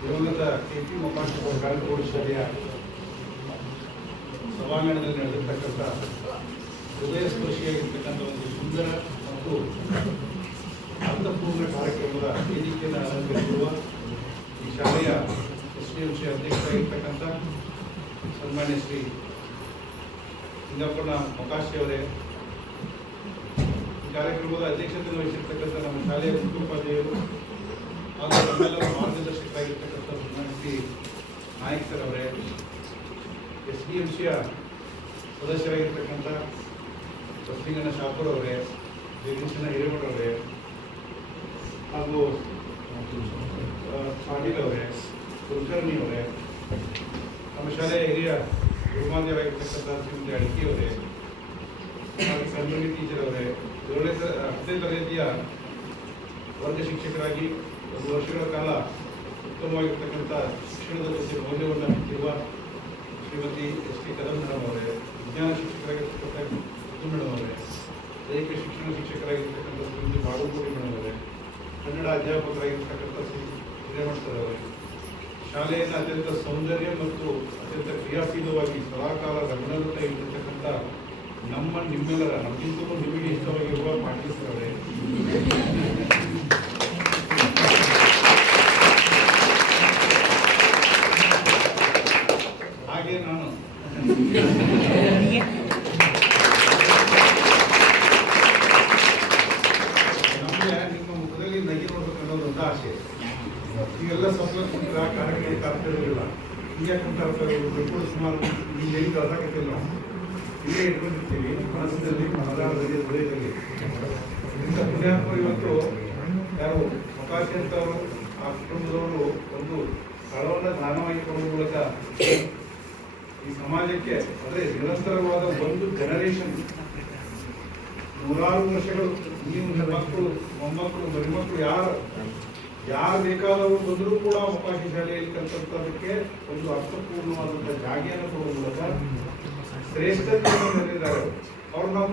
ದಿವಂಗತ KP ಮೊಕಾಶ್ ಗಾಂಧಿಕೋಡಿ ಶಾಲೆಯ ಸಭಾಂಗಣದಲ್ಲಿ ನಡೆದಿರ್ತಕ್ಕಂಥ ಹೃದಯ ಸ್ಪರ್ಶಿಯಾಗಿರ್ತಕ್ಕಂಥ ಒಂದು ಸುಂದರ ಮತ್ತು ಅರ್ಥಪೂರ್ಣ ಕಾರ್ಯಕ್ರಮದ ವೇದಿಕೆಯನ್ನು ಅಲಂಕರಿಸಿರುವ ಈ ಶಾಲೆಯ SDMC ಅಧ್ಯಕ್ಷರಾಗಿರ್ತಕ್ಕಂಥ ಸನ್ಮಾನ್ಯ ಶ್ರೀ ಸಿಂಗಪ್ಪಣ್ಣ ಮೊಕಾಶಿ ಅವರೇ, ಈ ಕಾರ್ಯಕ್ರಮದ ಅಧ್ಯಕ್ಷತೆಯನ್ನು ವಹಿಸಿರ್ತಕ್ಕಂಥ ನಮ್ಮ ಶಾಲೆಯ ಮುಖ್ಯೋಪಾಧ್ಯಾಯರು ಹಾಗೂ ನಮ್ಮೆಲ್ಲರ ಮಾರ್ಗದರ್ಶಕರಾಗಿರ್ತಕ್ಕಂಥ ಸನ್ಮಾನ್ಯ ಶ್ರೀ ನಾಯಕ್ ಸರ್ ಅವರೇ, SDMCಯ ಸದಸ್ಯರಾಗಿರ್ತಕ್ಕಂಥ ಬಸಲಿಂಗನ ಶಾಪುರ್ ಅವರೇ, ಜಗದೀಶನ ಹಿರೇಮಠ ಅವರೇ ಹಾಗೂ ಪಾಟೀಲ್ ಅವರೇ, ಕುಲಕರ್ಣಿ ಅವರೇ, ನಮ್ಮ ಶಾಲೆಯ ಹಿರಿಯ ಗುರುಮಾನ್ಯರಾಗಿರ್ತಕ್ಕಂಥ ಶ್ರೀಮತಿ ಅಡಿಕೆ ಅವರೇ ಹಾಗೂ ಕನ್ನಡಿ ಟೀಚರ್ ಅವರೇ, 10ನೇ ತರಗತಿಯ ವರ್ಗ ಶಿಕ್ಷಕರಾಗಿ 1 ವರ್ಷಗಳ ಕಾಲ ಉತ್ತಮವಾಗಿರ್ತಕ್ಕಂಥ ಶಿಕ್ಷಣದ ಜೊತೆ ಮೌಲ್ಯವನ್ನು ಬಿಟ್ಟಿರುವ ಶ್ರೀಮತಿ ST ಕದಂ ಮೇಡಮ್ ಅವರೇ, ವಿಜ್ಞಾನ ಶಿಕ್ಷಕರಾಗಿರ್ತಕ್ಕಂಥ ಮುತ್ತು ಮೇಡಮ್ ಅವರೇ, ದೈಹಿಕ ಶಿಕ್ಷಣ ಶಿಕ್ಷಕರಾಗಿರ್ತಕ್ಕಂಥ ಶ್ರೀಮತಿ ಬಾಳುಕೋಡಿ ಮೇಡಮ್ ಅವರೇ, ಕನ್ನಡ ಅಧ್ಯಾಪಕರಾಗಿರ್ತಕ್ಕಂಥ ಶ್ರೀ ಹಿರೇಮಠ ಸರ್ ಅವರೇ, ಶಾಲೆಯನ್ನು ಅತ್ಯಂತ ಸೌಂದರ್ಯ ಮತ್ತು ಅತ್ಯಂತ ಕ್ರಿಯಾಶೀಲವಾಗಿ ಸದಾಕಾಲ ರಮಣೀಯತೆ ಇರತಕ್ಕಂಥ ನಿಮ್ಮೆಲ್ಲರ ನಮಗಿಂತಲೂ ನಿಮಗೆ ಇಷ್ಟವಾಗಿರುವ ಪಾಟೀಲ್ ಸರ್ ಅವರೇ, ಹಾಗೆ ನಾನು ನಮಗೆ ನಿಮ್ಮ ಮುಖದಲ್ಲಿ ನಗಿ ನೋಡ್ಬೇಕು ಅನ್ನೋದು ದೊಡ್ಡ ಆಸೆ. ಈಗೆಲ್ಲ ಸಪ್ಲ ಕಾರ್ಯಕ್ರಮಗಳಿಲ್ಲ, ಈಗ ಕೂಡ ಸುಮಾರು ಈಗ ಎಲ್ಲಿ ಕಳ್ಸಾಕತ್ತಿಲ್ಲ, ಇಲ್ಲೇ ಇಟ್ಕೊಂಡಿರ್ತೀವಿ ಮನಸ್ಸಿನಲ್ಲಿ, ಮನದಾಳದಲ್ಲಿ, ಹೃದಯದಲ್ಲಿ. ಇಂಥ ಪುಣ್ಯಾತ್ಮ ಇವತ್ತು ಯಾರು ಮೊಕಾಶಿ ಅಂತವರು ಆ ಕುಟುಂಬದವರು ಒಂದು ಸ್ಥಳವನ್ನು ದಾನವಾಗಿ ಕೊಡುವ ಮೂಲಕ ಈ ಸಮಾಜಕ್ಕೆ ಅಂದರೆ ನಿರಂತರವಾದ ಒಂದು ಜನರೇಷನ್, 100 ವರ್ಷಗಳು, ನೀವು ಮಕ್ಕಳು, ಮೊಮ್ಮಕ್ಕಳು, ಮರಿಮಕ್ಕಳು ಯಾರು ಬೇಕಾದವರು ಬಂದರೂ ಕೂಡ ಮೊಕಾಶಿ ಶಾಲೆಯಲ್ಲಿ ಕಲಿತಂಥದಕ್ಕೆ ಒಂದು ಅರ್ಥಪೂರ್ಣವಾದಂಥ ಜಾಗೆಯನ್ನು ಕೊಡುವ ಮೂಲಕ ಶ್ರೇಷ್ಠತೆಯನ್ನು ಹೊಂದಿದ್ದಾರೆ. ಅವ್ರು ನಾವು